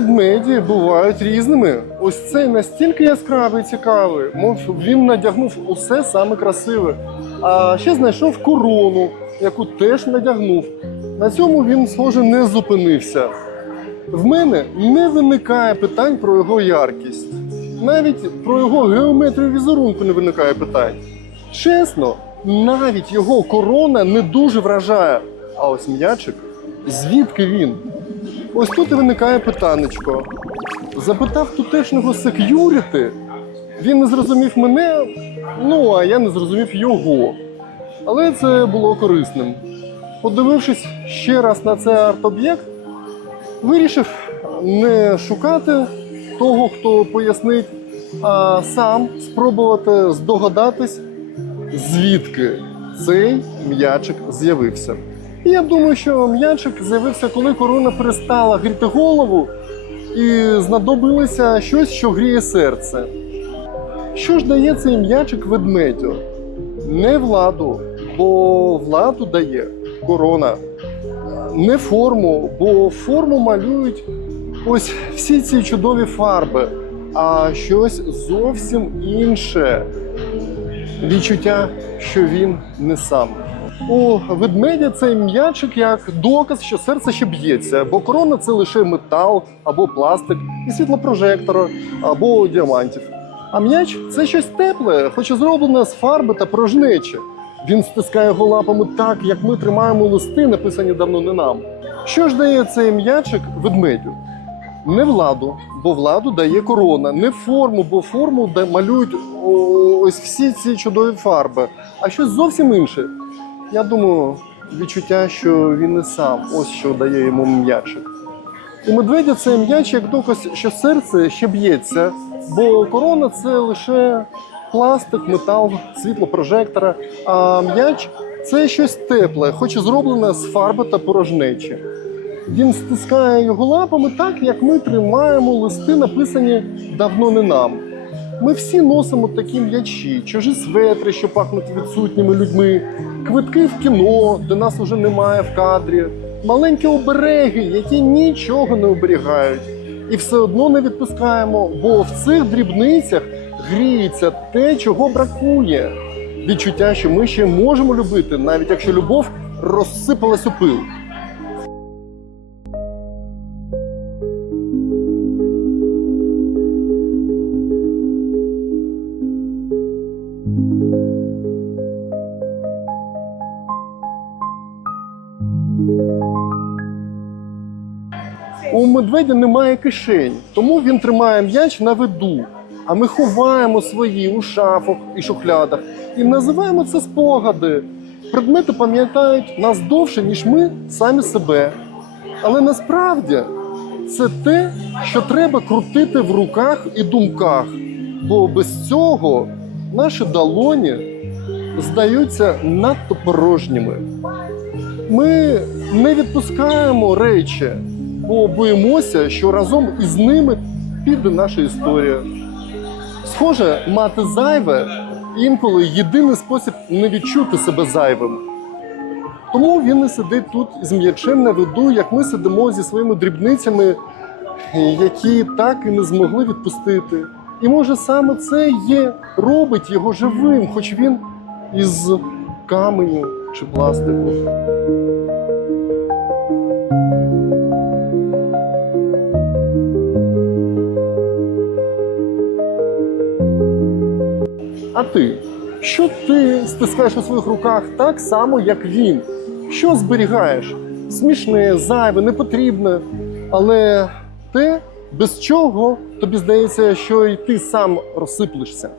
ведмеді бувають різними. Ось цей настільки яскравий, цікавий, мов він надягнув усе саме красиве. А ще знайшов корону, яку теж надягнув. На цьому він, схоже, не зупинився. В мене не виникає питань про його яркість. Навіть про його геометрію візерунку не виникає питань. Чесно, навіть його корона не дуже вражає. А ось м'ячик, звідки він? Ось тут і виникає питанечко. Запитав тутешнього сек'юріти, він не зрозумів мене, ну а я не зрозумів його. Але це було корисним. Подивившись ще раз на цей арт-об'єкт, вирішив не шукати того, хто пояснить, а сам спробувати здогадатись, звідки цей м'ячик з'явився. І я думаю, що м'ячик з'явився, коли корона перестала гріти голову і знадобилося щось, що гріє серце. Що ж дає цей м'ячик ведмедю? Не владу, бо владу дає корона. Не форму, бо форму малюють ось всі ці чудові фарби, а щось зовсім інше. Відчуття, що він не сам. У ведмедя цей м'ячик як доказ, що серце ще б'ється, бо корона це лише метал або пластик і світлопрожектора або діамантів. А м'яч це щось тепле, хоч і зроблене з фарби та порожнечі. Він стискає його лапами так, як ми тримаємо листи, написані давно не нам. Що ж дає цей м'ячик ведмедю? Не владу, бо владу дає корона, не форму, бо форму де малюють ось всі ці чудові фарби, а щось зовсім інше. Я думаю, відчуття, що він не сам, ось що дає йому м'ячик. У медведя цей м'яч як доказ, що серце ще б'ється, бо корона це лише пластик, метал, світло прожектора, а м'яч це щось тепле, хоч і зроблене з фарби та порожнечі. Він стискає його лапами так, як ми тримаємо листи, написані давно не нам. Ми всі носимо такі м'ячі, чужі светри, що пахнуть відсутніми людьми, квитки в кіно, де нас уже немає в кадрі, маленькі обереги, які нічого не оберігають. І все одно не відпускаємо, бо в цих дрібницях гріється те, чого бракує. Відчуття, що ми ще можемо любити, навіть якщо любов розсипалась у пил. У медведя немає кишень, тому він тримає м'яч на виду. А ми ховаємо свої у шафах і шухлядах і називаємо це спогади. Предмети пам'ятають нас довше, ніж ми самі себе. Але насправді це те, що треба крутити в руках і думках, бо без цього наші долоні здаються надто порожніми. Ми не відпускаємо речі, бо боїмося, що разом із ними піде наша історія. Схоже, мати зайве інколи єдиний спосіб не відчути себе зайвим. Тому він і сидить тут з м'ячем на виду, як ми сидимо зі своїми дрібницями, які так і не змогли відпустити. І може саме це є робить його живим, хоч він із каменю чи пластику. А ти? Що ти стискаєш у своїх руках так само, як він? Що зберігаєш? Смішне, зайве, непотрібне, але те, без чого тобі здається, що і ти сам розсиплешся.